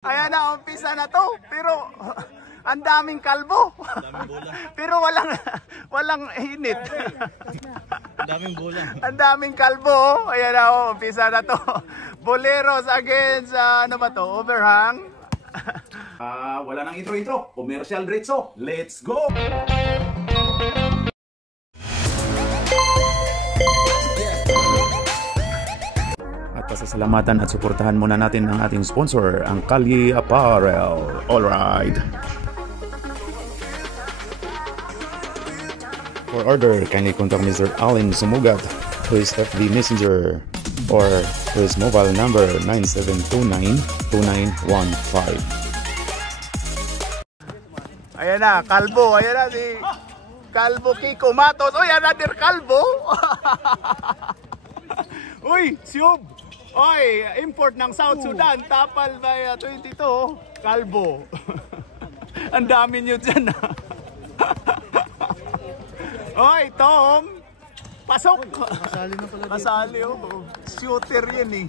Ayan na, umpisa na to. Pero ang daming kalbo. Pero walang init. Ang daming bola. Ang daming kalbo. Ayan na, umpisa na to. Boleros against ano ba to? Overhang. Wala nang intro. Commercial diretso. Let's go! At pasasalamatan at suportahan muna natin ang ating sponsor, ang Kalye Apparel. Alright. For order, kindly contact Mr. Allen Sumugat to his FB Messenger or to his mobile number 9729-2915. Ayan na, kalbo. Ayan na si Kalbo Kiko Matos. Uy, another kalbo. Uy, Siyub. Oy, import ng South Sudan, Tapal by 22, kalbo. Ang dami nyo dyan. Oy, Tom, pasok. Masali na pala. Masali, oh. Shooter yun eh.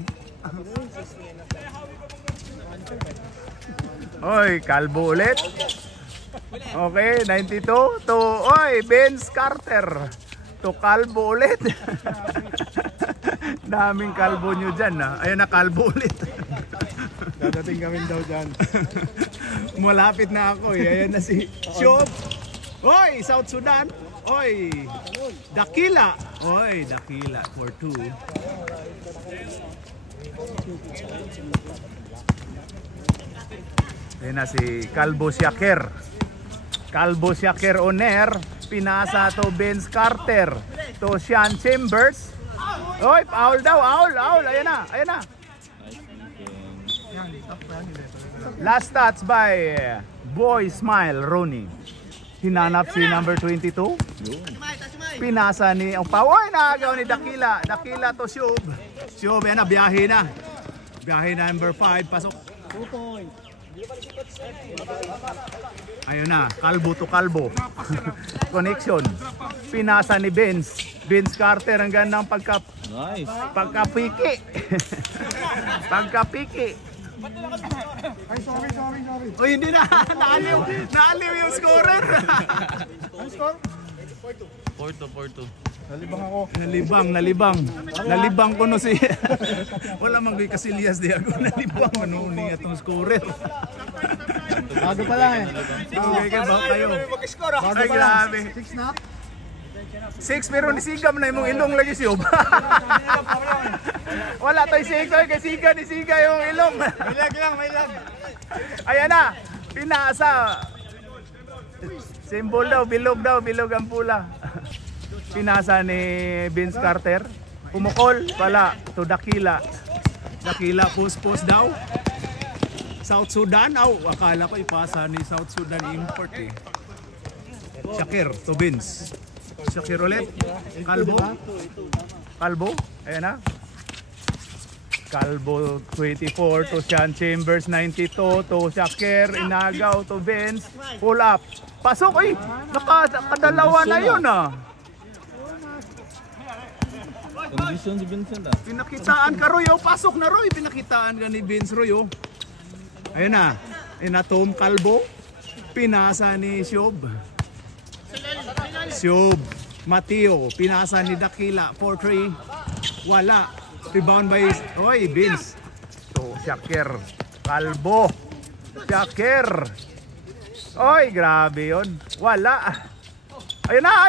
Oy, kalbo ulit. Okay, 92 to, oy, Vince Carter. To kalbo ulit. Daming kalbo nyo dyan ha. Ayun na, kalbo ulit. Dadating kami daw dyan. Malapit na ako eh. Ayan na si Shob. Oy, South Sudan. Oy, Dakila. Oy, Dakila for 2. Ayan na si Kalbo Shaker. Kalbo Shaker Oner. Pinasa to Vince Carter. To Sean Chambers. Oy, foul daw, foul. Ayan na, ayan na. Last touch by Boy Smile Rooney. Hinanap si number 22. Pinasa ni Oy, naagaw ni Dakila. Dakila to Shub. Shub, ayan na, biyahe na. Biyahe na number 5, pasok. 2 points. Ayun na, kalbo to kalbo. Connection. Pinasa ni Vince Carter, ang gandang Nice. pagkapiki. Pagkapiki. Ay, sorry. Uy, hindi na. Naaliw yung scorer. Ano score? 4-2. Nalibang ako. Nalibang ko no si wala manggoy Casillas di ako nalibang ano ni atong scorer. Bago pa lang eh. Okay ba kayo? Bago Ay pa lang. grabe. 6 na? 6 pero nisigam na imong ilong lagi siyo. Wala toy siga kay siga yung ilong. May lag. Ayan na. Pinasa. Symbol daw, bilog ang pula. Pinasa ni Vince Carter. Pumukol, wala. To Dakila. Dakila, post daw. South Sudan. Akala ko ipasa ni South Sudan import eh. Shakir to Vince. Shakir ulit. Kalbo. Ayan na. Kalbo 24 to Sean Chambers 92 to Shakir. Inagaw to Vince. Pull up. Pasok eh. Nakadalawa na yun ah. Condition si Vincent ah. Pinakitaan ka Roy, pasok na Roy. Pinakitaan ka ni Vince Roy. Ayun na. Tom Kalbo. Pinasa ni Shob. Mateo. Pinasa ni Dakila. 4-3. Wala. Rebound by Vince. To Shakir. Kalbo. Shakir. Oy, grabe yun. Wala. Ayun na.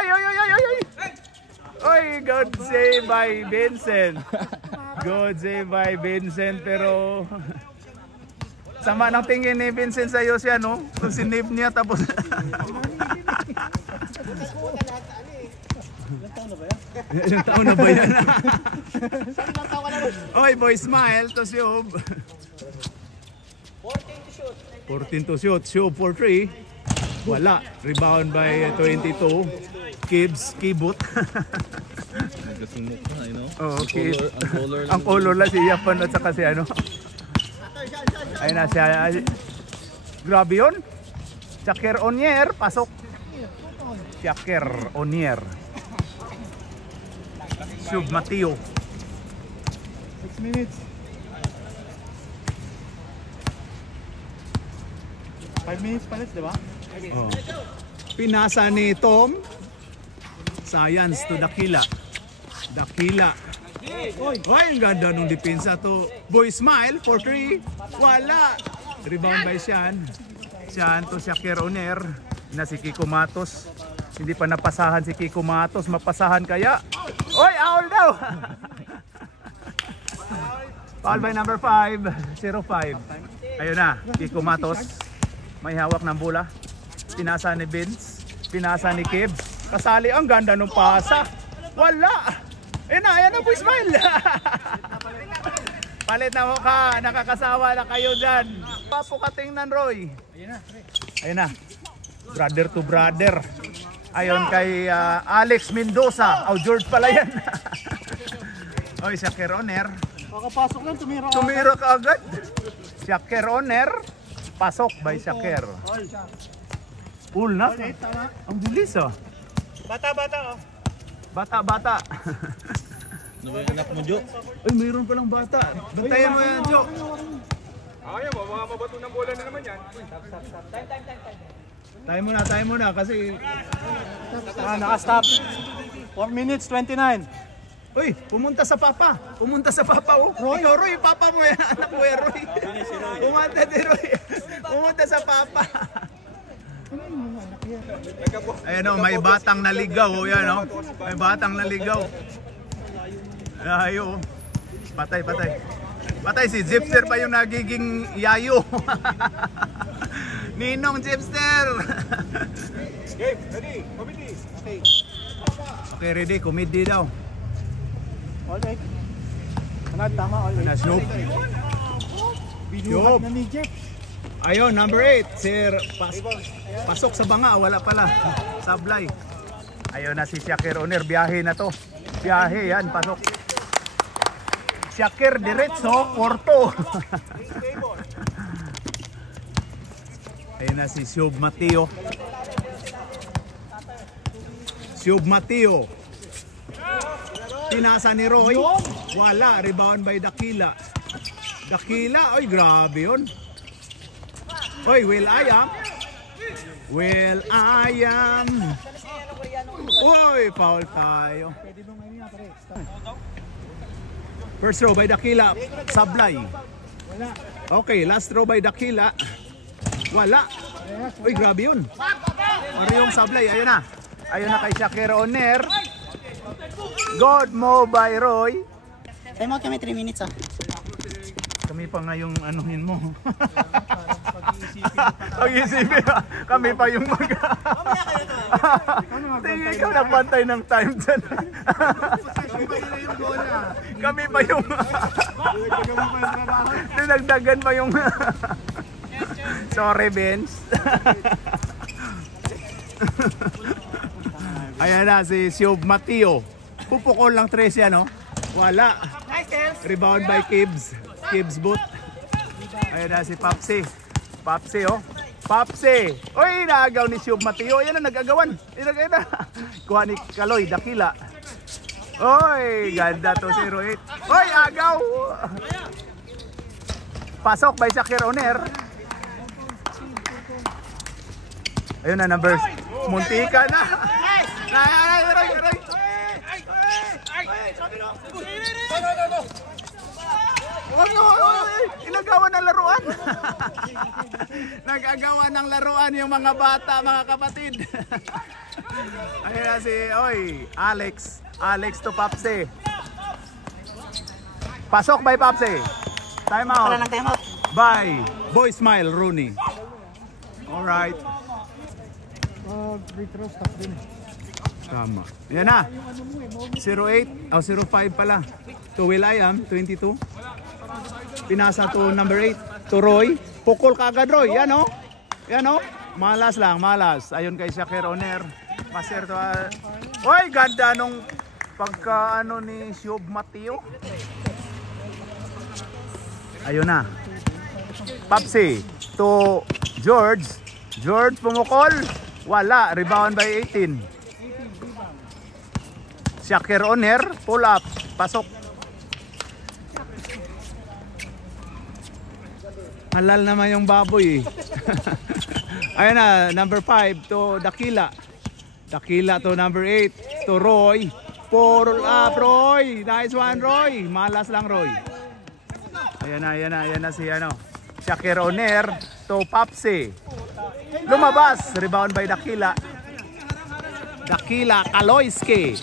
Oy, good save by Vincent. Good save by Vincent, pero sama ng tingin ni Vincent sa iyo siya, no? Kung sinave niya tapos ilang taon na ba yan? Oy, Boy Smile to Shub. 14 to shoot. Shub for 3. Wala. Rebound by 22. Kibot. Nagkasunod na, you know? Oh, okay. Ang Ang color lang si Yapan at saka si ano. Ayun na siya. Grabe yun. Shakir Onier. Pasok. Shakir Onier. Shub Mateo. 6 minutes. 5 minutes pa di ba? Oh. Pinasa ni Tom. Science to Dakila. Dakila. Oy, ang ganda nung depensa to. Boy Smile for 3. Wala. Rebound by Sian. Sian to Shakir Oner. Na si Kiko Matos. Hindi pa napasahan si Kiko Matos. Mapasahan kaya? Oy, owl daw! Foul by number 5. 0-5. Ayun na, Kiko Matos. May hawak ng bola. Pinasa ni Vince. Pinasa ni Kib. Kasali, ang ganda ng pasa. Wala! Ayan na po, Smile! Palit na mo ka, nakakasawa na kayo dyan. Papukatingnan, Roy. Ayun na. Brother to brother. Ayon kay Alex Mendoza. Oh, George pala yan. Oy, Shakir Oner. Pakapasok lang, tumira. Tumira ka agad. Shakir Oner. Pasok by Shakir. Pool na. Ang bilis oh. Bata-bata oh. Bata-bata. Ano ba yung anak mo, Jo? Ay, mayroon palang bata. Bantayan mo yan, Jo. Ayaw mo, mga mabato ng bola na naman yan. Tayo muna kasi... Naka-stop. 4 minutes, 29. Uy, pumunta sa papa. Pumunta sa papa. Oh. Ikaw, Roy, papa mo yan. Anak mo yan, Roy. Pumunta din, Roy. Pumunta sa papa. Ayan o, may batang naligaw. O yan o. May batang naligaw. Ayo. Patay. Patay si Jipster pa yung nagiging yayo. Ninong Jipster. Game, ready, committee. Okay, ready. Comedy daw. All right. Tama, all right. Na Snoop. Binuhat na ni Jeff. Ayun, number 8. Sir, pasok sa banga. Wala pala. Sablay. Ayun na si Shakir Oner. Biyahe na to. Biyahe yan. Pasok. Shakir diretso. Porto. Ayun na si Siob Mateo. Siob Mateo. Pinasa ni Roy. Wala. Rebound by Dakila. Dakila. Ay, grabe yun. Oy, Will I am. Uy, foul tayo. First row by Dakila. Sablay. Okay, last row by Dakila. Wala. Uy, grabe yun. Mariyong Sablay. Ayun na. Ayun na kay Shakir Oner. God mo by Roy. Time out kami 3 minutes ah. Kami pa nga yung anuhin mo. Pag-isipin. Kami pa yung mag... Tingin ikaw nagbantay ng time dyan. Kami pa yung... Dinagdagan pa yung... Sorry, Vince. Ayan na si Siob Mateo. Pupukol lang 13 no? Wala. Rebound by Kibbs. Kibbs boot. Ayan na si Papsi. Papsi oh. Papsi. Uy, naagaw ni Siob Mateo. Ayan na, nag-agawan. Ayan na. Kuha ni Kaloy, Dakila. Uy, ganda to 08. Uy, agaw. Pasok by Shakir Oner. Ayun na, number. Muntika na. Aray. Inagawa ng laruan. Nag-agawa ng laruan yung mga bata, mga kapatid. Ayun na si, Alex to Papsi. Pasok by Papsi. Time out. Time out. By Boy Smile Rooney. Alright. Free throw stop din. Tama. Yan na. 08. 05 pala. To Will I am, 22. Pinasa to number 8. To Roy. Pukol ka agad, Roy. Yan o. Yan o. Malas lang, malas. Ayun kay Shakir Oner. Maser to. Uy, ganda nung pagka ano ni Siob Mateo. Ayun na. Papsi. To George. George pumukol. Wala. Rebound by 18. Shakir Oner. Pull up. Pasok. Halal naman yung baboy eh. Ayan na, number 5 to Dakila. Dakila to number 8 to Roy. Pull up, Roy. Nice one, Roy. Malas lang, Roy. Ayan na si Shakir Oner to Papsi. Lumabas, rebound by Dakila. Dakila, Kaloyski.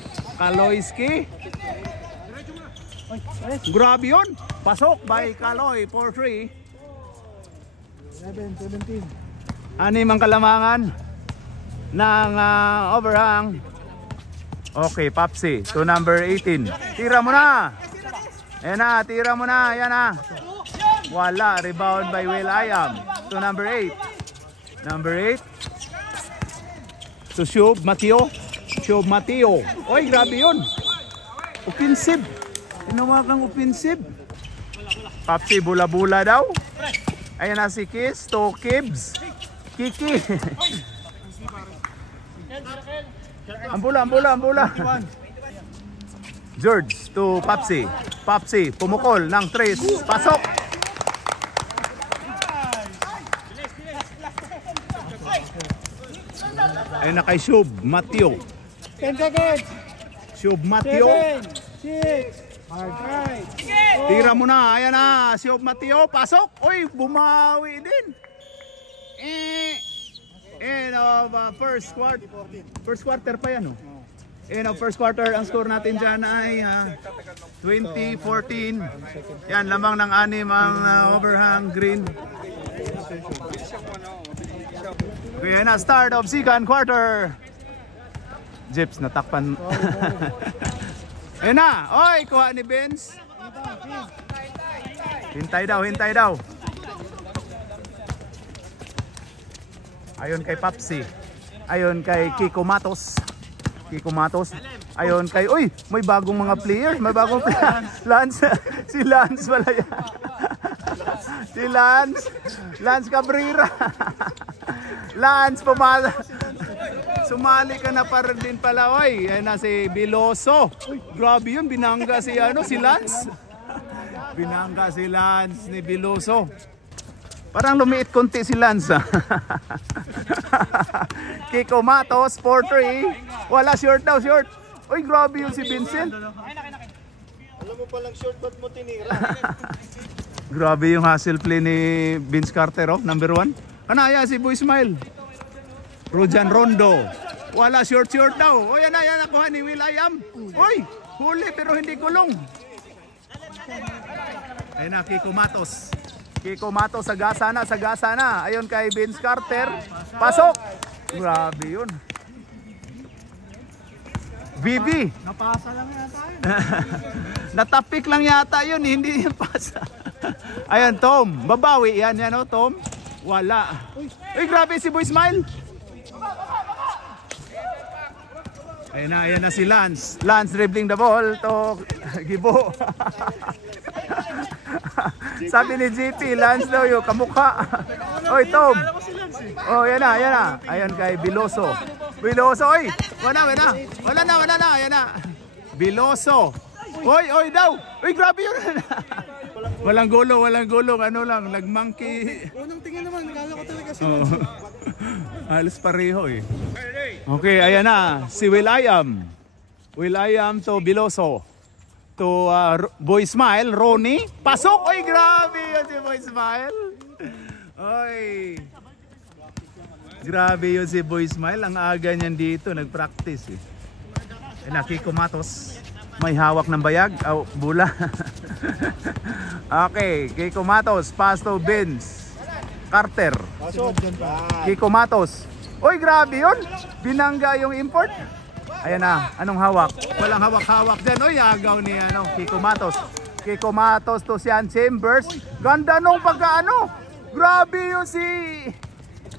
Grabe yun. Pasok by Kaloy for 3. 17. Anim ang kalamangan ng overhang. Okay, Papsi to number 18. Tira mo na. Ayan na, tira mo na. Ayan na. Wala, rebound by Will Ayam to number 8. Number 8 to Shub Mateo. Oy, grabe yun. Offensive. Tinawakang offensive. Papsi, bula-bula daw. Ayan na si Kiss to Kibs. Kiki. Ambula. George to Papsi. Pumukol ng 3. Pasok. Ayan na kay Shub Mateo. 10 seconds. Shub Mateo. 7, 6, 5. Tira mo na. Ayan na. Shub Mateo. Pasok. Uy, bumawi din. First quarter pa yan. First quarter, ang score natin dyan ay 20-14. Yan, lamang ng 6 ang overhang green. Okay na, start of second quarter. Jeps, natakpan. Ayan na, oy, kuha ni Benz. Hintay daw. Ayon kay Papsi. Ayon kay Kiko Matos. Ayon kay, uy, may bagong mga player. Lance. Si Lance wala yan. Si Lance Cabrera. Lance, sumali ka na para din pala. Oy, ayan na si Biloso. Grabe yun, binangga si Lance. Binangga si Lance ni Biloso. Parang lumiit konti si Lance. Kiko Matos, 4-3. Wala, short. Uy, grabe yun si Vincent. Alam mo palang short, ba't mo tinira? Grabe yung hustle play ni Vince Carter, number 1. Kanaya si Boy Smile. Rojan Rondo. Wala, short daw. O yan na, kuha ni Will Ayam. Uy, huli pero hindi kulong. Ayun na, Kiko Matos. Sagasa na. Ayun kay Vince Carter. Pasok. Grabe yun. Bibi. Napasa lang yata yun. Natapik lang yata yun, hindi yung pasa. Ayan, Tom. Babawi yan, Tom. Wala. Uy, grabe si Boy Smile. Ayan na si Lance. Lance dribbling the ball to Gibo. Sabi ni GP, Lance daw yung kamukha. Oy, Tom. Oh, yan na. Ayan kay Biloso. Oy. Wala na. Ayan na. Biloso. Oy daw. Uy, grabe yun. Walang gulo. Ano lang, nagmonkey. Unang tingin naman, nagala ko talaga si Halos pareho eh. Okay, ayan na. Si Will Ayam to Biloso. To Boy Smile, Ronnie. Pasok! Oy, grabe yun si Boy Smile. Oy. Grabe yun si Boy Smile. Ang aga niyan dito, nag-practice eh. Kiko Matos. May hawak ng bayag. Oh, bula. Okay, Kiko Matos. Pass to Vince Carter. Kiko Matos. Oy, grabe yun. Binangga yung import. Ayan na, anong hawak? Walang hawak-hawak dyan. Oy, agaw ni Kiko Matos. Kiko Matos to Sean Chambers. Ganda nung pagkaano. Grabe yun si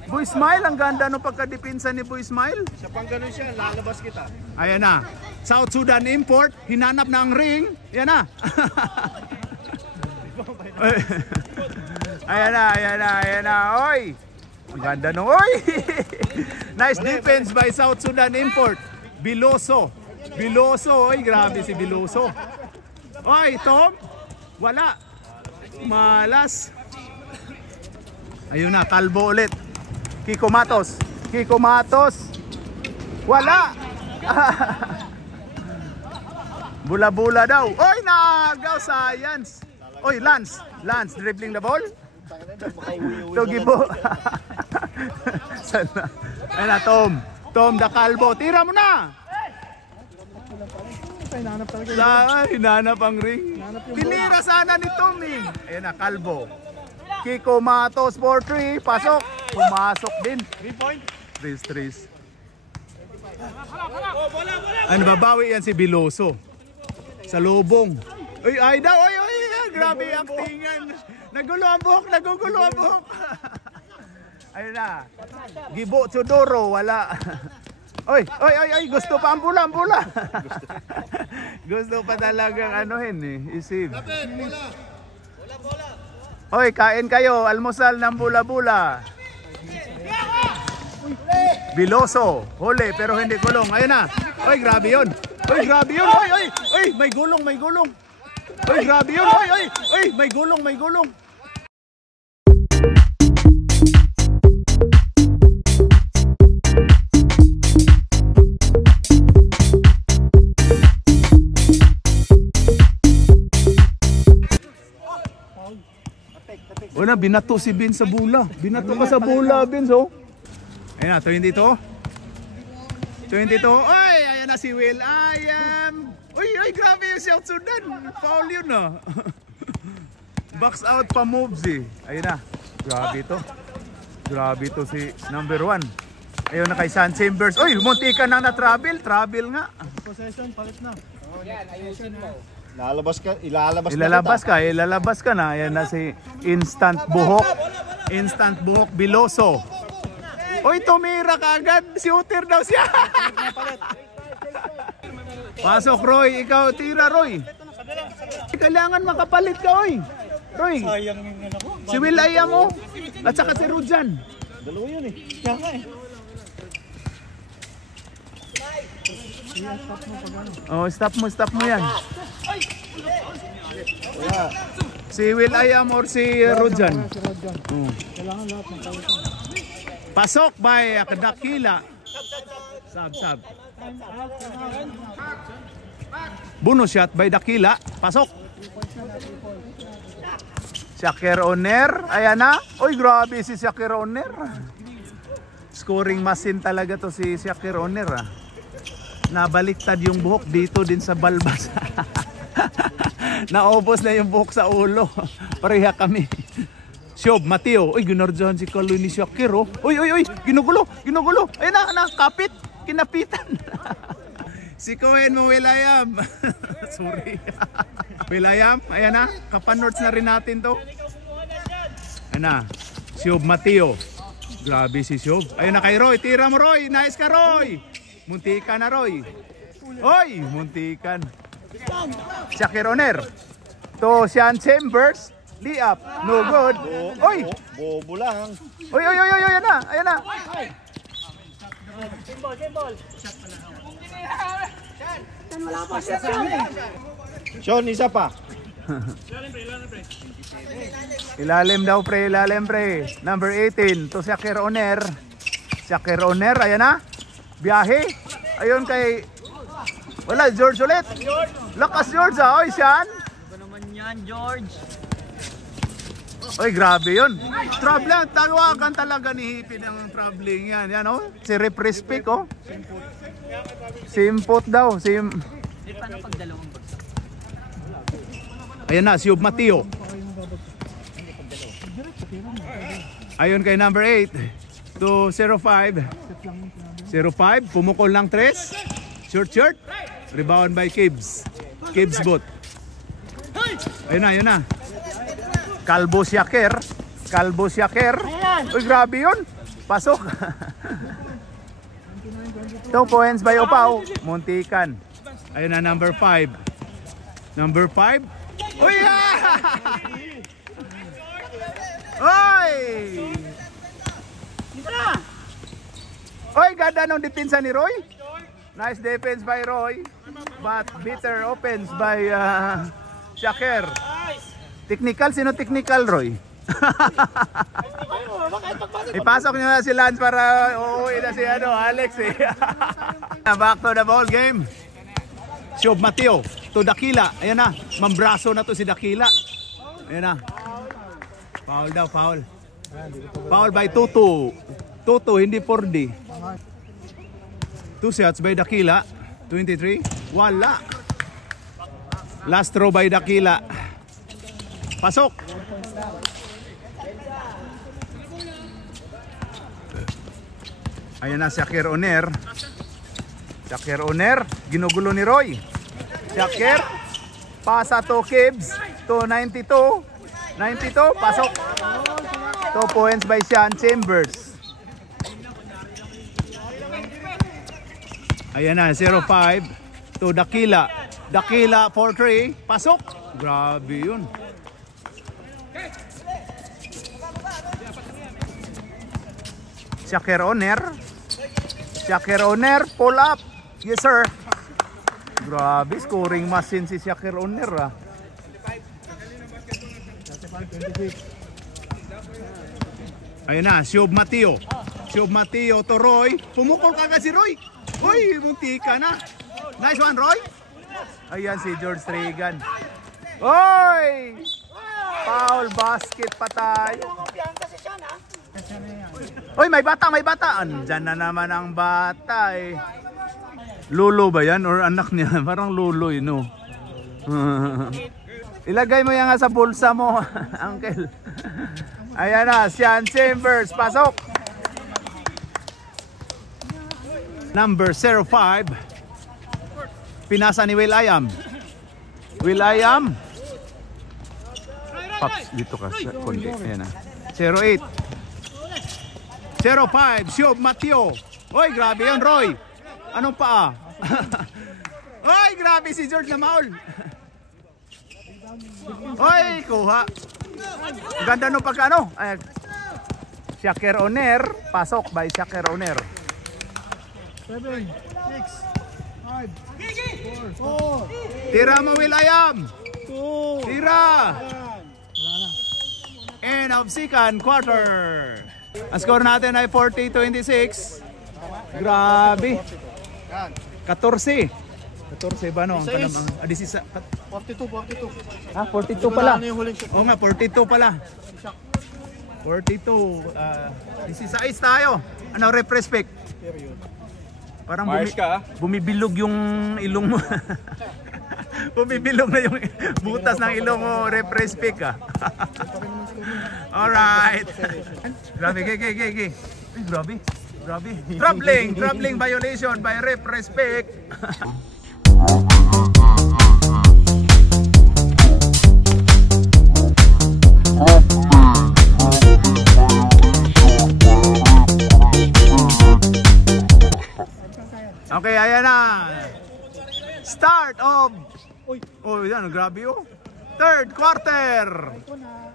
Boy Smile. Ang ganda nung pagkadipinsa ni Boy Smile. Sa pang ganun siya, lalabas kita. Ayan na. South Sudan import. Hinanap na ang ring. Ayan na. Ayan na. Oy. Ang ganda nung. Oy. Nice defense by South Sudan import. Biloso. Oy, grabe si Biloso. Oy, Tom. Wala. Malas. Ayun na, kalbo ulit. Kiko Matos. Kiko Matos. Wala. Bula-bula daw. Oy, nagaw, science. Oy, Lance. Lance, dribbling the ball. Tugibo. Sana. Ayun na, Tom. Tom da Calvo. Tira mo na. Hinanap ang ring. Tinira sana ni Tom eh. Ayun na, Calvo. Kiko Matos for 3. Pasok. Pumasok din. 3 point. 3. Ano, babawi yan si Biloso. Sa lubong. Uy, ay daw. Uy, grabe ang actingan. Nagulo ang buhok. Nagugulo ang buhok. Ayun na. Gibo Chodoro. Wala. Oy, gusto pa ang bula. Gusto pa talagang anuhin eh. Isip. Oy, kain kayo. Almusal ng bula-bula. Biloso. Huli pero hindi gulong. Ayun na. Oy, grabe yun. Oy, may gulong. Oy, grabe yun. Oy, may gulong. Una, binato si Vince sa bola. Binato ka sa bola, Vince, oh. Ayun na, 22. Ay, ayan na si Will. Uy, grabe yung South Sudan. Foul yun, ah. Box out pa moves, eh. Ayun na. Grabe to si number 1. Ayun na kay Sun Chambers. Uy, munti ka na travel nga. Possession, palit na. Yan, ayusin mo. Ilalabas ka na. Ayan na si Instant Buhok. Biloso. Uy, tumira ka agad. Shooter daw siya. Pasok, Roy. Ikaw, tira, Roy. Kailangan makapalit ka, Roy. Roy. Si Will Ayam, oh. At saka si Rujan. Dalawa yun eh. Kaya nga eh. Oh, stop mo yan. Si Will Ayam or si Rujan. Kailangan lahat ng kawitan. Pasok by Dakila. Sab. Bonus shot by Dakila. Pasok. Shakir Oner. Ayan na. Uy, grabe si Shakir Oner. Scoring machine talaga to si Shakir Oner, ah. Nabaliktad yung buhok dito din sa balbas. Naubos na yung buhok sa ulo. Pareha kami. Shob, Mateo. Uy, ginardyahan si Kaloy ni Shakir, oh. Uy, ginugulo. Ayun na, kapit. Kinapitan. Si Cohen mo, Will Ayam. Sorry. Will Ayam, ayan na. Kapanorts na rin natin to. Ayan na. Shob, Mateo. Grabe si Shob. Ayun na kay Roy. Tira mo, Roy. Nice ka, Roy. Muntikan na, Roy. Oy, muntikan. Shakir Oner. To Sean Chambers. Liap. No good. Oy. Bobo lang. Oy, ayan na. Sean, isa pa. Ilalim daw, pre. Number 18 to Shakir Oner. Ayan na. Biyahe. Ayun kay... Wala, George ulit. Lakas George, ah. Oy, Sean. Ano naman yan, George? Oy, grabe yun. Traveling, tawagan talaga ni Hippie ng traveling yan. Yan, oh. Si Reprispic, oh. Simpot daw. Paano pag dalawang bagsak? Ayan na, si Mateo. Ayun kay number 8 to 05. 05, pumukol ng 3. Short. Rebound by Kibbs Bot. Ayun na. Calvo Shakir. Uy, grabe yun. Pasok. 2 points by Opao. Muntikan. Ayun na, number 5. Uy! Oy! Oy, ganda ng depensa ni Roy. Nice defense by Roy. But bitter offense by Shakir. Technical? Sino technical, Roy? Ipasok nyo na si Lance para uuwi na si Alex eh. Back to the ball game. Siob Mateo to Dakila. Ayan na, mambraso na to si Dakila. Ayan na. Foul daw, foul. Foul by Tutu. Tutu, hindi 4D. 2 shots by Dakila. 23. Wala. Last throw by Dakila. Pasok. Ayan na, Shakir Oner. Shakir Oner, ginugulo ni Roy. Shakir, pasa to Kibbs, to 92. 92, pasok. 2 points by Sean Chambers. Ayan na, 0-5 to Dakila. Dakila 4-3, pasok. Grabe yun. Shakir Oner. Shakir Oner, pull up. Yes sir. Grabe, scoring machine si Shakir Oner ah. Ayun na, Siob Mateo. Siob Mateo to Roy. Pumukol ka si Roy. Uy, munti ka na. Nice one, Roy. Ayan si George Regan. Oy! Foul basket pa tayo. Oy, may bata, may bata. Andyan na naman ang bata eh. Lolo ba yan? Or anak niya? Parang lolo eh, no? Ilagay mo yan nga sa bulsa mo, uncle. Ayan na, Sean Chambers, pasok. Number 05. Pinasa ni Will Ayam. Will Ayam. Pops, dito ka sa konti. Ayan na. 08. 05, Siob Mateo. Oy, grabe yun, Roy. Anong paa? Oy, grabe si George na maul. Oy, kuha. Ganda nung pagkano. Shakir Oner, pasok by Shakir Oner. 7, 6, 5, 4. Tira mo, Will Ayam. 2. Tira. End of second quarter. Ang score natin ay 40-26. Grabe. 14. 14 ba no? 42, 42. Ah, 42 pala. Ano yung huling shot? Oo nga, 42 pala. 42. 16 tayo. Ano, rep-respect? Parang Mars ka, ah. bumibilog yung ilong mo. Bumibilog na yung butas ng ilong mo. Rep-respect ka. Alright. Grabe, gay. Ay, grabe. Grabe. Troubling violation by rep-respect. Okay, ayan na. Start of... Oh, yan, grabe oh. Third quarter.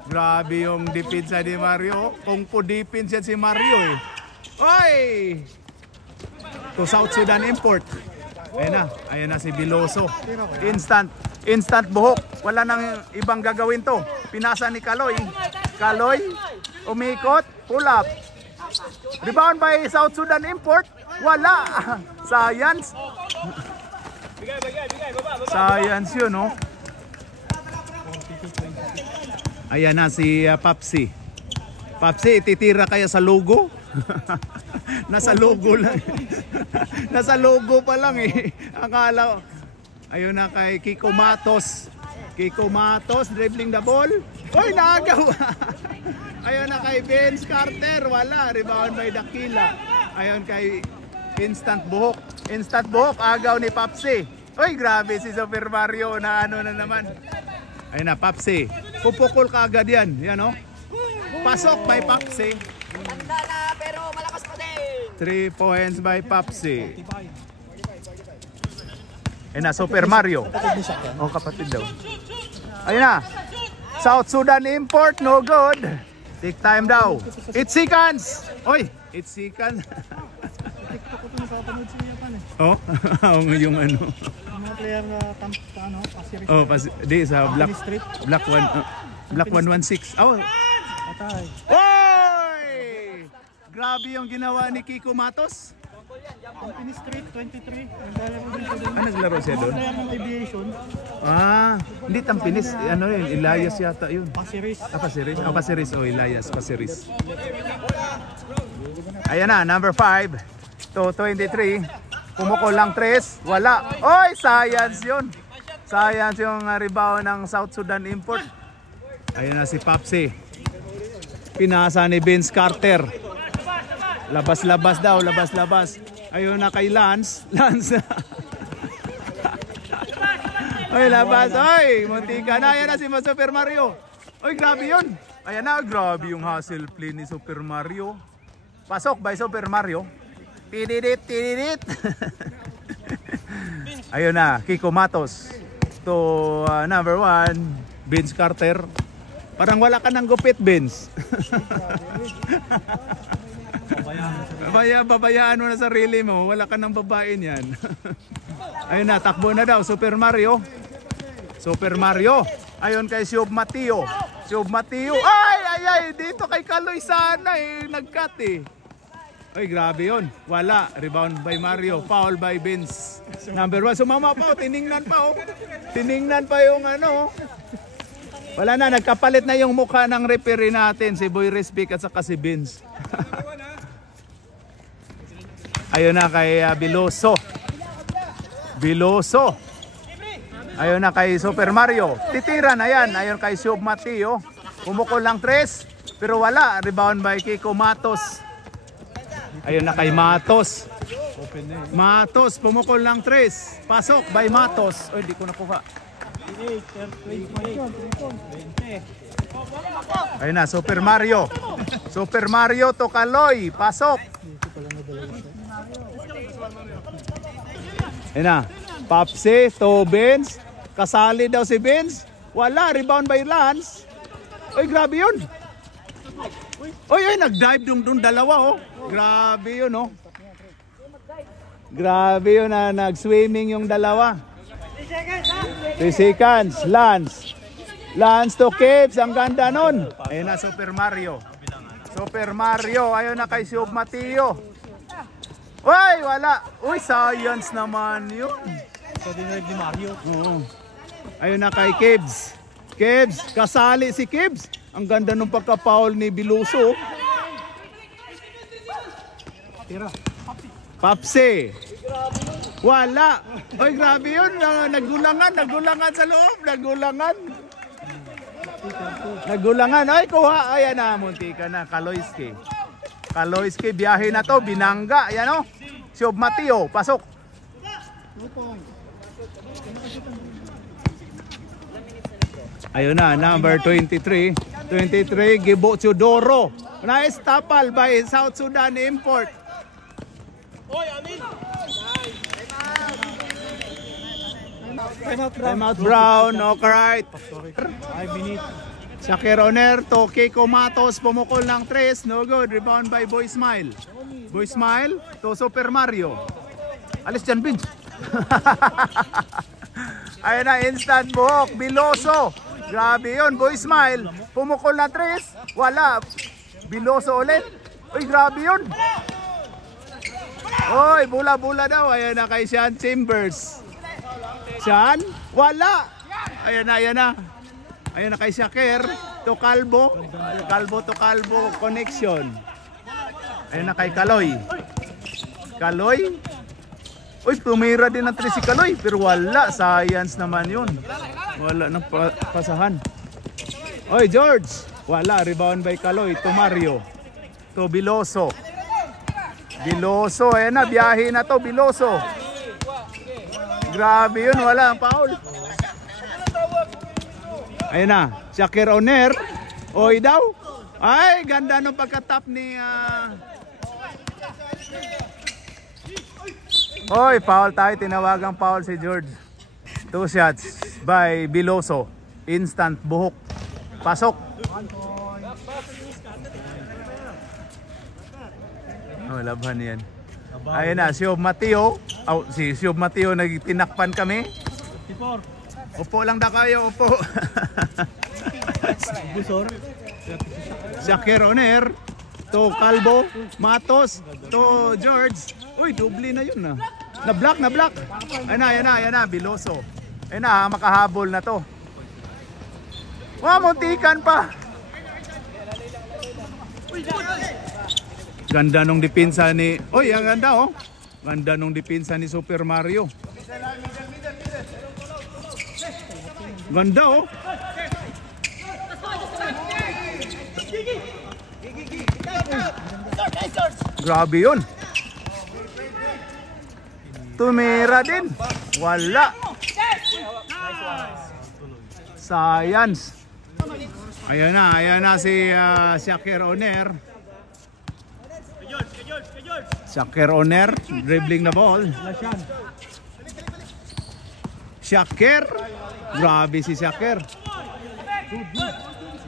Grabe yung depensa ni Mario. Kung po defense yan si Mario eh. Oy! To South Sudan import. Ayan na si Biloso. Instant buhok. Wala nang ibang gagawin to. Pinasa ni Kaloy. Kaloy, umikot, pull up. Rebound by South Sudan import. Wala. Science. Science yun, no? Ayan na si Papsi. Papsi, ititira kaya sa logo? Nasa logo lang. Nasa logo pa lang eh. Akala. Ayun na kay Kiko Matos. Kiko Matos, dribbling the ball. Hoy, naagaw. Ayun na kay Vince Carter. Wala. Rebound by Dakila. Ayun kay Instant Buhok. Instant Buhok, agaw ni Papsi. Hoy, grabe si Super Mario na ano na naman. Ayun na, Papsi. Pupukol ka agad yan. Yan o. Pasok by Papsi. Tanda na pero malakas pa din. 3 points by Papsi. Ayun na, Super Mario. Oh, kapatid daw. Ayun na. South Sudan import, no good. Take time daw. 8 seconds. Oy, 8 seconds. Oh, yung ano. Mga player na ano, Pasir. Oh, di sa Black Black 116. Oh. Patay. Oy! Grabe yung ginawa ni Kiko Matos. Company Street 23. Naglaro siya doon? Ng aviation. Hindi Tampinis. Ano yun? Elias yata yun. Pasiris. Pasiris. Pasiris. Elias. Pasiris. Ayan na, number 5 to 23. Pumukol lang 3. Wala. Oy, science yun. Science yung rebound ng South Sudan import. Ayan na si Papsi. Pinasa ni Vince Carter. Labas-labas daw, labas-labas. Ayun na kay Lance. Lance. Oy, labas. Oy, muntika na. Ayan na si Super Mario. Oy, grabe yun. Ayan na, grabe yung hustle play ni Super Mario. Pasok by Super Mario. Tididit, tididit. Ayun na, Kiko Matos. To number 1, Vince Carter. Parang wala ka ng gupit, Vince. Babayaan mo na sarili mo. Wala ka ng babae niyan. Ayun na, takbo na daw. Super Mario. Super Mario. Ayun kay Siob Mateo. Siob Mateo. Ay! Dito kay Kaloy sana eh. Nag-cut eh. Ay, grabe yun. Wala. Rebound by Mario. Foul by Vince. Number 1. Sumama pa. Tiningnan pa. Tiningnan pa yung ano. Wala na. Nagkapalit na yung mukha ng referee natin. Si Boy Respik at saka si Vince. Ayun na kay Biloso. Biloso. Ayun na kay Super Mario. Titira na yan. Ayun kay Siob Mateo. Pumukol lang 3. Pero wala. Rebound by Kiko Matos. Ayun na kay Matos. Matos, pumukol lang 3. Pasok by Matos. Oy, di ko nakuha. Ayun na, Super Mario. Super Mario to Kaloy. Pasok. Ayun na, Papsi to Vince. Kasali daw si Vince. Wala, rebound by Lance. Oy, grabe yun. Oy, nag-dive dun dalawa oh. Grabe yun oh. Grabe yun na nag-swimming yung dalawa. 3 seconds. Lance to Caves. Ang ganda nun. Ayun na Super Mario. Super Mario. Ayun na kay Siob Mateo. Uy, wala. Uy, science naman yun. Ni Mario. Ayun na kay Caves. Caves. Kasali si Caves. Ang ganda nung pagka-foul ni Biloso. Papsi. Wala. Oy, grabe yun. Naggulangan sa loob. Naggulangan. Ay, kuha. Ayan na. Muntika na. Kaloyski. Biyahe na to. Binangga. Ayan o. Siob Mateo. Pasok. Ayun na. Number 23. Gibo Teodoro. Nice tapal by South Sudan import. Time out Brown, right. 5 minutes. Shakir Oner to Kiko Matos, pumukol ng 3, no good. Rebound by Boy Smile. Boy Smile to Super Mario. Alis dyan, Vince. Ayun na, instant buhok. Biloso. Grabe yun, Boy Smile. Pumukol ng 3, wala. Biloso ulit. Uy, grabe yun. Oy, bula-bula daw. Ayan na kay Sean Chambers. Sean? Wala. Ayan na. Ayan na kay Shakir. To Calvo. Calvo to Calvo connection. Ayan na kay Kaloy. Uy, tumira din ng 3 si Kaloy. Pero wala. Science naman yun. Wala nang pasahan. Oy, George. Wala. Rebound by Kaloy. To Mario. To Biloso. Ayan na, biyahe na to, Biloso. Grabe yun, wala ang foul. Ayun na, Shakir Oner. Oy daw. Ay, ganda nung pagka-top ni... Oy, foul tayo. Tinawagang foul si George. 2 shots by Biloso. Instant buhok. Pasok. Oh, laban yan. Ayun na, Siob Mateo. Si Siob Mateo, nagtinakpan kami. Upo lang da kayo, upo. Shakir Oner. to Calvo, Matos, to George. Uy, doble na yun ah. Na-block, na-block. Ayan na, Biloso. Ayan na, makahabol na to. Wow, muntikan pa. Ganda nung depensa ni... Uy, ang ganda oh. Ganda nung depensa ni Super Mario. Ganda oh. Grabe yun. Tumira din. Wala. Science. Ayan na si Shakir Oner. Shakir Oner dribbling the ball. Shakir. Grabe si Shakir.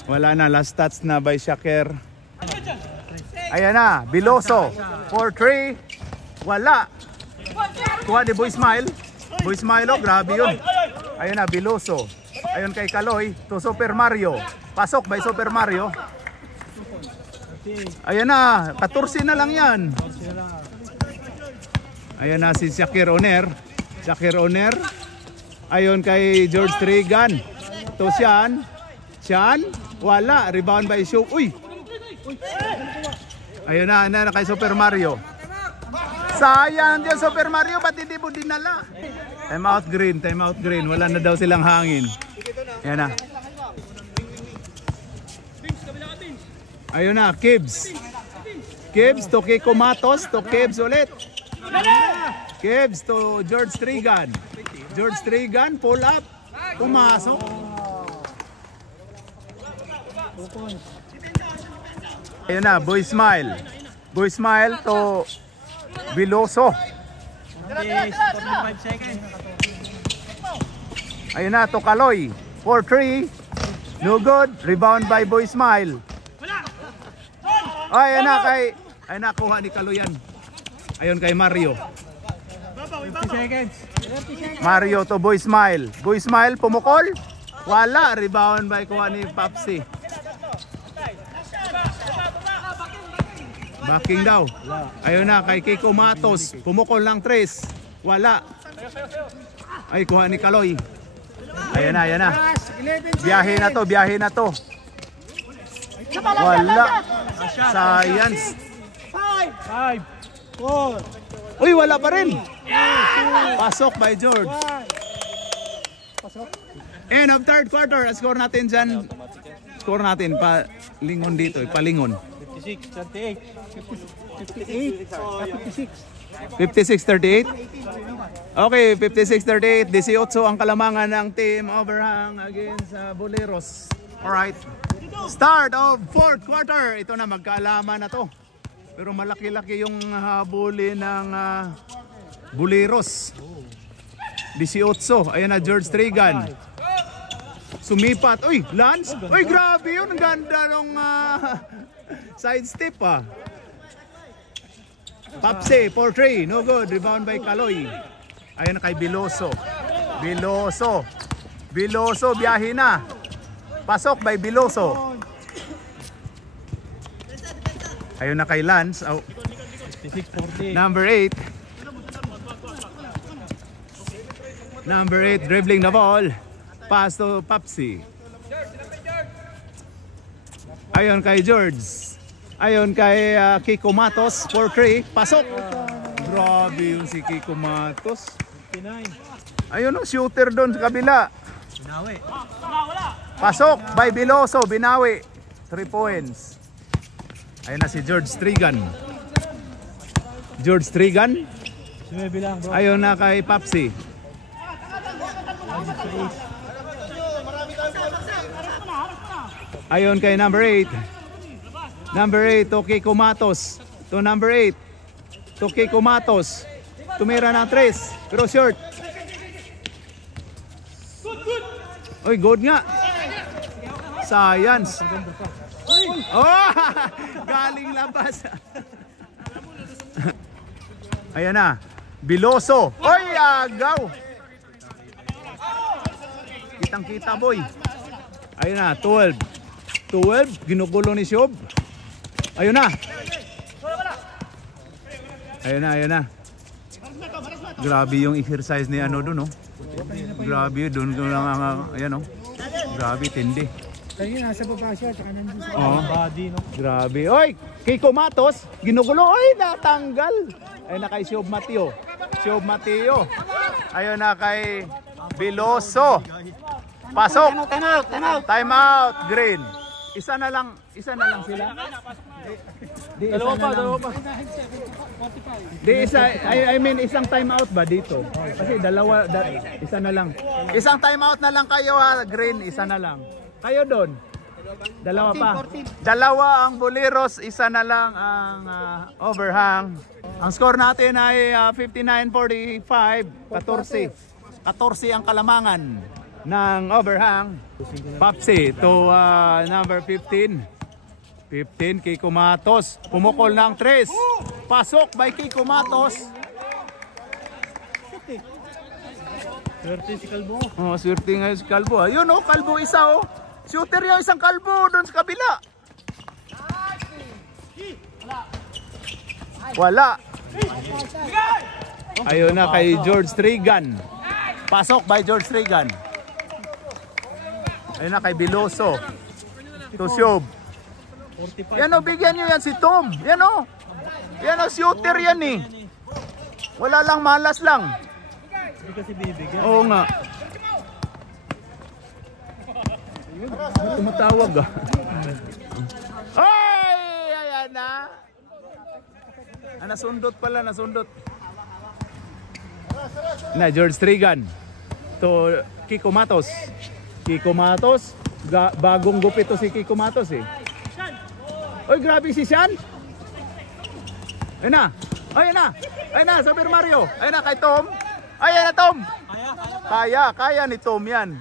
Wala na, last touch na by Shakir. Ayan na, Biloso. 4-3. Wala. Kuha ni Boy Smile. Boy Smile oh, grabe yun. Ayan na, Biloso. Ayun kay Kaloy to Super Mario. Pasok by Super Mario. Ayan na, 14 na lang yan. Ayan na si Shakir Oner. Shakir Oner. Ayun kay George Trigan. To Sian. Sian. Wala. Rebound by Show. Uy. Ayun na kay Super Mario. Sayang din Super Mario. Ba't hindi mo dinala? Time out green. Wala na daw silang hangin. Ayan na. Ayun na, Kibbs. Kibbs to Kiko Matos. To Kibbs ulit. Kibbs to George Trigan. George Trigan, pull up. Pumasok. Ayun na, Boy Smile. Boy Smile to Biloso. Ayun na, to Kaloy. 4-3. No good. Rebound by Boy Smile. Ayun na, ayun na, kuha ni Kaloy yan. Ayun kay Mario. 50 seconds. Mario to Boy Smile. Boy Smile, pumukol. Wala. Rebound by kuha ni Papsi. Backing daw. Ayun na, kay Kiko Matos. Pumukol ng 3. Wala. Ay, kuha ni Kaloy. Ayan na. Biyahe na to. Wala. Science. 5, 4. Uy, wala pa rin. Pasok by George. End of third quarter. Score natin dyan. Score natin. Palingon dito. Palingon. 56-38. Okay, 56-38. 18 ang kalamangan ng team Overhang against Boleros. Alright. Start of fourth quarter. Ito na, magkaalaman na to. Pero malaki-laki yung habulin ng Boleros. 18. Ayan na, George Trigan. Sumipat. Uy, Lance. Uy, grabe yun. Ang ganda ng side step ah. Papse, 4-3. No good. Rebound by Kaloy. Ayan na kay Biloso. Biloso, biyahe na. Pasok by Biloso. Ayun na kay Lance. Oh. Number 8. Number 8 dribbling the ball. Pass to Papsi. Ayun kay George. Ayun kay Kiko Matos. 4-3. Pasok. Grabe yung si Kiko Matos. Ayun o, shooter doon sa kabila. Pasok by Biloso. Binawi. 3 points. Ayun na si George Trigan. Ayun na kay Papsi. Ayun kay number 8. Number 8 to Kiko Matos. To number 8 to Kiko Matos. Tumira ng 3. Pero short. Uy, good nga. Science. Oh, galing labas. Ayan na. Biloso. Oy, agaw. Kitang-kita, boy. Ayun na, 12. 12, ginugulo ni Shob. Ayun na. Ayun na. Grabe yung exercise ni ano doon, no? Grabe doon lang ayan, no? Grabe tindi. Kaya nasa baba siya, tsaka nandun sa body, no? Grabe. Oy, Kiko Matos, ginugulo. Oy, natanggal. Ayun na kay Siob Mateo. Ayun na kay Biloso. Pasok. Time out. Green. Isa na lang sila. Dalawa pa. Di isa, I mean isang time out ba dito? Kasi isa na lang. Isang time out na lang kayo ha, Green, isa na lang. Kayo doon. Dalawa pa. Dalawa ang Boleros, isa na lang ang overhang. Ang score natin ay 59-45, 14 ang kalamangan ng overhang. Papsi to number 15. 15 Kiko Matos. Pumukol ng 3. Pasok by Kiko Matos. Swerte si Kalbo. Oh, swerte nga si Kalbo. Ayun oh, Kalbo isa oh. Shooter yung isang Kalbo doon sa kabila. Wala. Ayun na kay George Trigan. Pasok by George Trigan. Ayun na kay Biloso. Siob. Yan o, bigyan nyo yan si Tom. Yan o. Yan o, shooter yan eh. Wala lang, malas lang. Hindi kasi bibigyan. Oo nga. Tumatawag ah. Ay! Ayan na. Nasundot pala, nasundot. Na, George Trigan. To Kiko Matos. Kiko Matos. Bagong gupit to si Kiko Matos eh. Oy, grabe si Sean. Ayun na. Ayun na. Ayun na, Super Mario. Ayun na, kay Tom. Ayun na, Tom. Kaya ni Tom yan.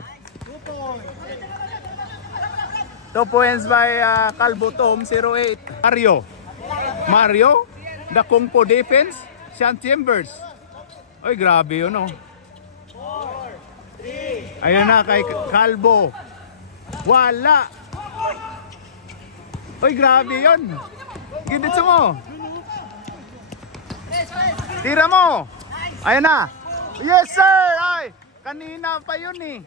2 points by Kalbo Tom, 08. Mario. The Kung Po defense. Sean Chambers. Oy, grabe yun oh. Ayun na, kay Kalbo. Wala. Oy, grabe yun. Ginditso mo. Tira mo. Ayun na. Yes, sir. Ay, kanina pa yun eh.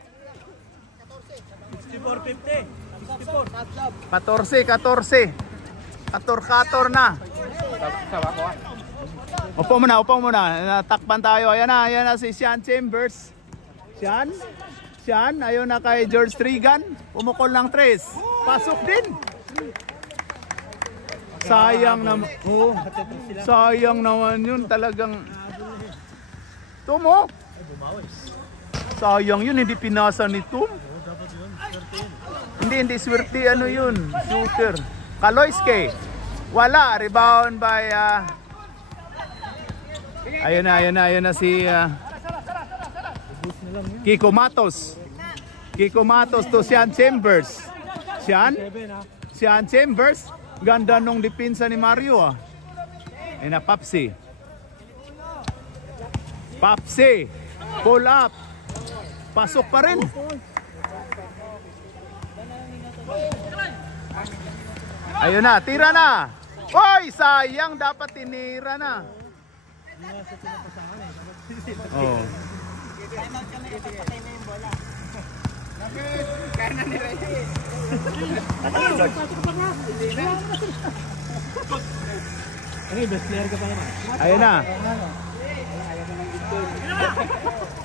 64-50. 14. 14 na. Upo muna. Natakpan tayo. Ayan na si Sean Chambers. Sean, ayun na kay George Trigan. Pumukol ng 3. Pasok din. Sayang naman. Oh, sayang naman yun. Talagang Tumo. Sayang yun. Hindi pinasa ni Tum. Hindi swerte. Ano yun? Shooter. Kaloyske. Wala. Rebound by ayun na si Kiko Matos. Kiko Matos to Sean Chambers. Sean Chambers. Ganda nung depensa ni Mario ah. Ayun na, Papsi. Pull up. Pasok pa rin. Ayun na, tira na. Oy, sayang, dapat tinira na. Oh.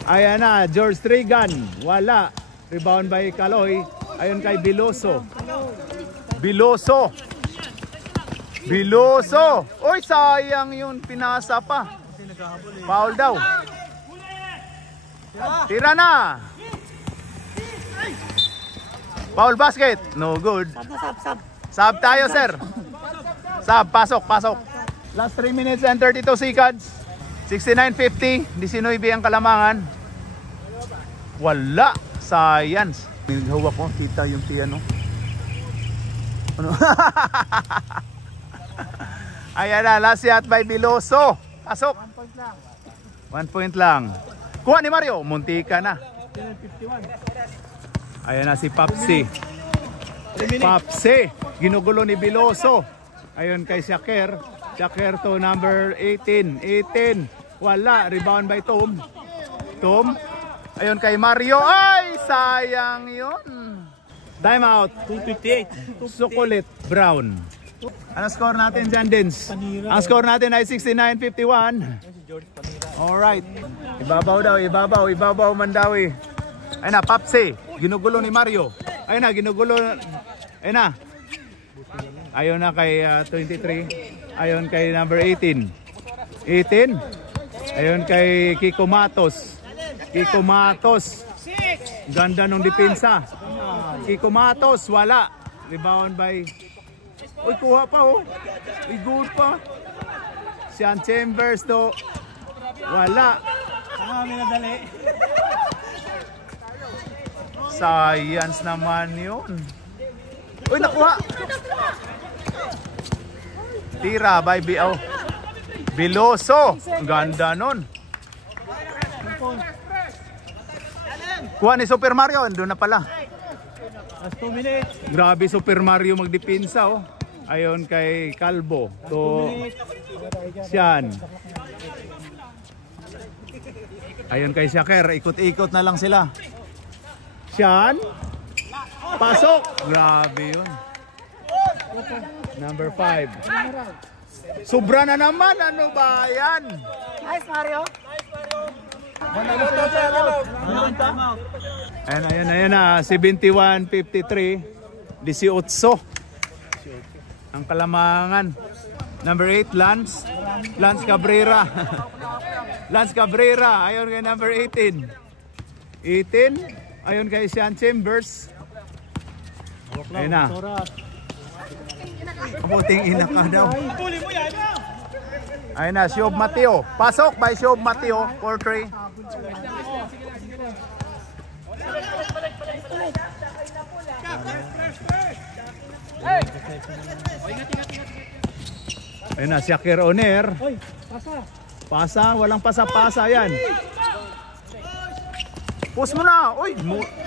Ayan na, George Trigan. Wala. Rebound by Kaloy. Ayun kay Biloso. Oy, sayang yun. Pinasa pa. Foul daw. Tira na. Foul basket. No good. Sub tayo, sir. Sub, pasok. Last 3 minutes and 32 seconds. 69-50. 19 ang kalamangan. Wala. Science. Hawak ko. Kita yung piano. Ano? Ayan na. Last shot by Biloso. Pasok. 1 point lang. Kuha ni Mario. Muntika na. Ayan na si Papsi. Ginugulo ni Biloso. Ayun kay Shaker. Shaker to number 18. 18. Wala. Rebound by Tom. Tom. Ayun kay Mario. Ay, sayang yun. Time out. 258. Sukulit Brown. Ano score natin dyan, Dins? Ang score natin ay 69-51. Alright. Ibabaw Mandawi. Ayun na, Papsi. Ginugulo ni Mario. Ayun na, ginugulo. Ayun na. Ayun na kay 23. Ayun kay number 18. 18. Ayun kay Kiko Matos. Kiko Matos. Ganda nung depensa. Kiko Matos, wala. Rebound by... Uy, kuha pa oh. Uy, good pa. Sean Chambers to. Wala. Kami nadali. Science naman yun. Uy, nakuha. Tira by Biloso. Ganda nun. Kuha ni Super Mario. Doon na pala. Last 2 minutes. Grabe Super Mario magdepensa oh. Ayon kay Calvo. To Sian. Ayon kay Shaker. Ikot-ikot na lang sila. Sian. Pasok. Grabe yun. Number 5. Sobra na naman. Ano ba yan? Nice, Mario. Ayan na. 71-53. 18. Ang Kalamangan. Number 8, Lance. Lance Cabrera. Lance Cabrera. Ayon kay number 18. 18. Ayon kay Sean Chambers. Ayun na. Kamuting ina ka daw. Ayun na, Shob Mateo. Pasok by Shob Mateo. 4-3. Ayun na, Shaker Oner. Pasa, walang pasa-pasa yan. Post mo na. Uy,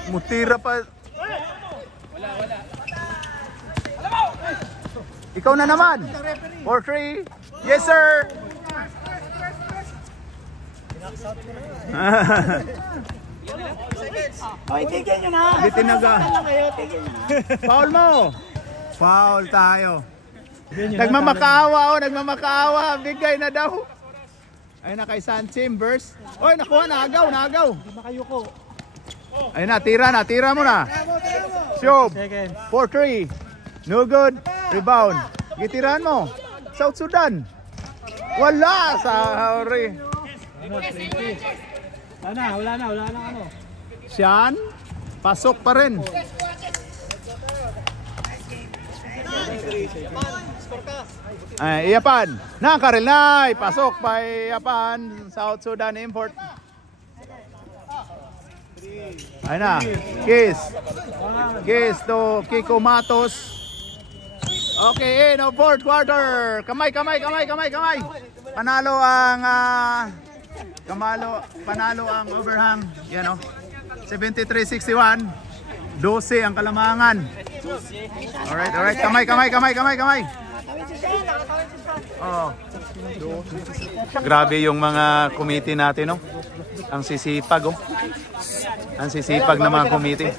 mutira pa. Ikaw na naman. 4-3. Yes, sir. Oy, tigil nyo na. Hindi tinaga. Tigil nyo na. Foul mo. Foul tayo. Nagmamakaawa oh, nagmamakaawa. Bigay na daw. Ayun na kay Sean Chambers. Oy, nakuha, nagaw. Ayun na, tira mo na. Shob. 4-3. No good. Rebound. Gitirahan mo. South Sudan. Wala. Sorry. Wala na ano. Sian. Pasok pa rin. Ay, Iapan. Karelnay. Pasok pa Iapan. South Sudan import. Ayun na. Kiss to Kiko Matos. Okay, no, fourth quarter. Kamay. Panalo ang overhang. Yan oh. 73-61. 12 ang Kalamangan. Alright. Kamay. Oh. Grabe yung mga committee natin, no? Ang sisipag, oh. Ang sisipag ng mga committee.